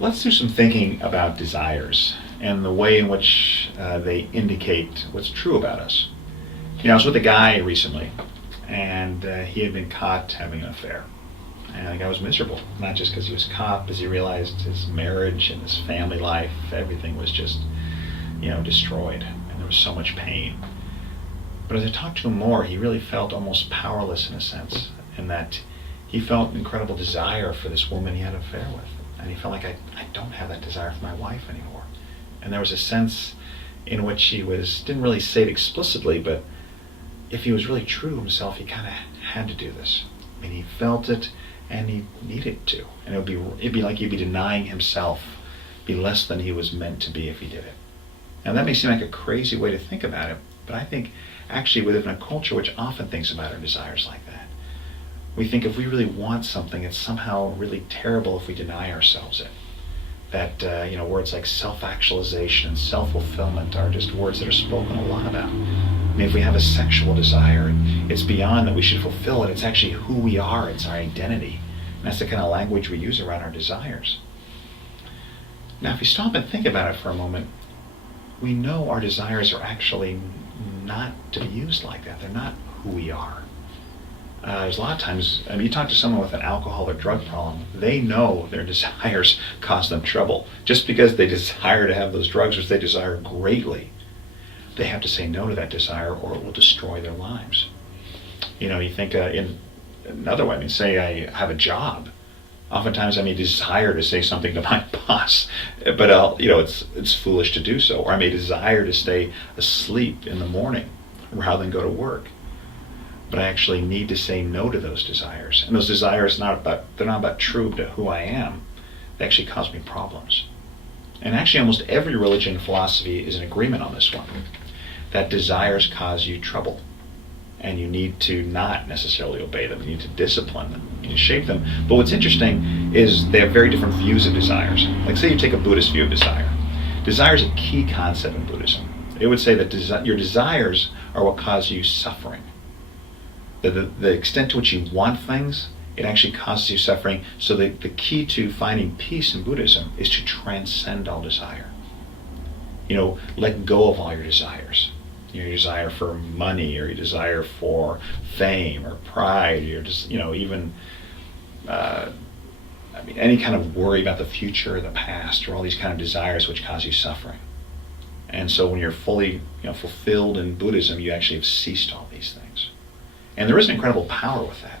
Let's do some thinking about desires and the way in which they indicate what's true about us. I was with a guy recently, and he had been caught having an affair. And the guy was miserable, not just because he was caught, but he realized his marriage and his family life, everything was just, destroyed, and there was so much pain. But as I talked to him more, he really felt almost powerless in a sense, in that he felt incredible desire for this woman he had an affair with. And he felt like, I don't have that desire for my wife anymore. And there was a sense in which he didn't really say it explicitly, but if he was really true to himself, he kind of had to do this. I mean, he felt it, and he needed to. And it'd be like he'd be denying himself, be less than he was meant to be if he did it. And that may seem like a crazy way to think about it, but I think actually we live in a culture which often thinks about our desires like that. We think if we really want something, it's somehow really terrible if we deny ourselves it. That, words like self-actualization and self-fulfillment are just words that are spoken a lot about. I mean, if we have a sexual desire, it's beyond that we should fulfill it. It's actually who we are. It's our identity. And that's the kind of language we use around our desires. Now, if you stop and think about it for a moment, we know our desires are actually not to be used like that. They're not who we are. There's a lot of times, you talk to someone with an alcohol or drug problem, they know their desires cause them trouble. Just because they desire to have those drugs, which they desire greatly, they have to say no to that desire or it will destroy their lives. You think in another way, say I have a job. Oftentimes I may desire to say something to my boss, but it's foolish to do so. Or I may desire to stay asleep in the morning rather than go to work. But I actually need to say no to those desires. And those desires, they're not about true to who I am. They actually cause me problems. And actually almost every religion and philosophy is in agreement on this one. That desires cause you trouble. And you need to not necessarily obey them. You need to discipline them. You need to shape them. But what's interesting is they have very different views of desires. Like say you take a Buddhist view of desire. Desire is a key concept in Buddhism. It would say that your desires are what cause you suffering. The extent to which you want things, it actually causes you suffering. So the key to finding peace in Buddhism is to transcend all desire. Let go of all your desires. Your desire for money, or your desire for fame or pride, or any kind of worry about the future or the past, or all these kind of desires which cause you suffering. And so when you're fully fulfilled in Buddhism, you actually have ceased all these things. And there is an incredible power with that.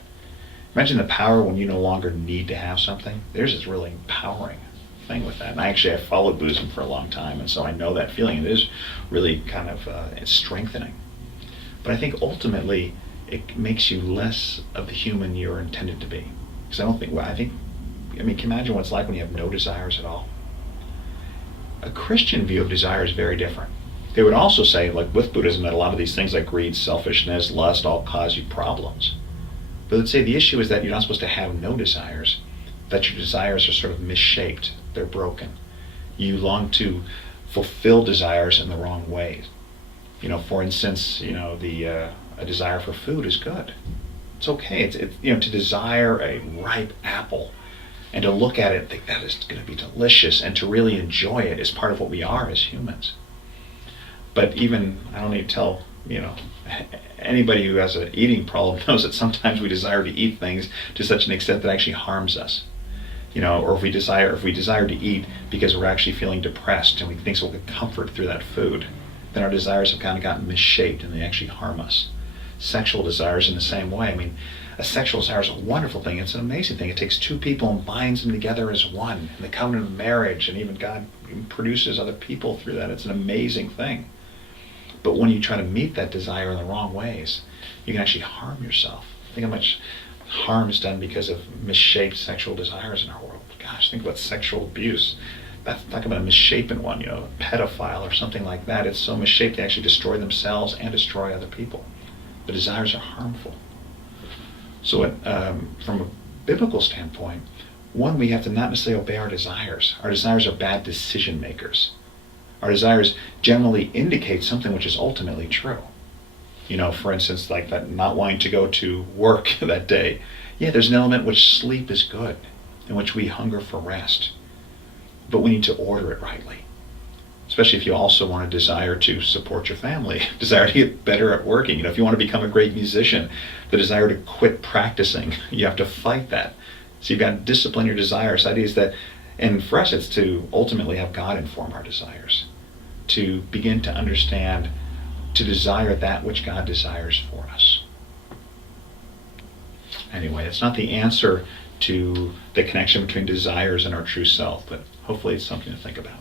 Imagine the power when you no longer need to have something. There's this really empowering thing with that. And I followed Buddhism for a long time, and so I know that feeling. It is really kind of it's strengthening. But I think ultimately it makes you less of the human you're intended to be. Because can you imagine what it's like when you have no desires at all? A Christian view of desire is very different. They would also say, like with Buddhism, that a lot of these things like greed, selfishness, lust all cause you problems. But let's say the issue is that you're not supposed to have no desires, that your desires are sort of misshaped, they're broken. You long to fulfill desires in the wrong ways. For instance, a desire for food is good. It's okay. To desire a ripe apple and to look at it and think that is going to be delicious and to really enjoy it is part of what we are as humans. But even, I don't need to tell, anybody who has an eating problem knows that sometimes we desire to eat things to such an extent that it actually harms us. Or if we desire to eat because we're actually feeling depressed and we think we'll get comfort through that food, then our desires have kind of gotten misshaped and they actually harm us. Sexual desires in the same way. A sexual desire is a wonderful thing. It's an amazing thing. It takes two people and binds them together as one in the covenant of marriage, and even God produces other people through that. It's an amazing thing. But when you try to meet that desire in the wrong ways, you can actually harm yourself. Think how much harm is done because of misshaped sexual desires in our world. Gosh, think about sexual abuse. Talk about a misshapen one, a pedophile or something like that. It's so misshaped they actually destroy themselves and destroy other people. The desires are harmful. So from a biblical standpoint, one, we have to not necessarily obey our desires. Our desires are bad decision makers. Our desires generally indicate something which is ultimately true. For instance, like that not wanting to go to work that day. Yeah, there's an element which sleep is good, in which we hunger for rest. but we need to order it rightly. Especially if you also want to desire to support your family, desire to get better at working. If you want to become a great musician, the desire to quit practicing, you have to fight that. So you've got to discipline your desires. That is that, and for us it's to ultimately have God inform our desires, to begin to understand, to desire that which God desires for us. Anyway, it's not the answer to the connection between desires and our true self, but hopefully it's something to think about.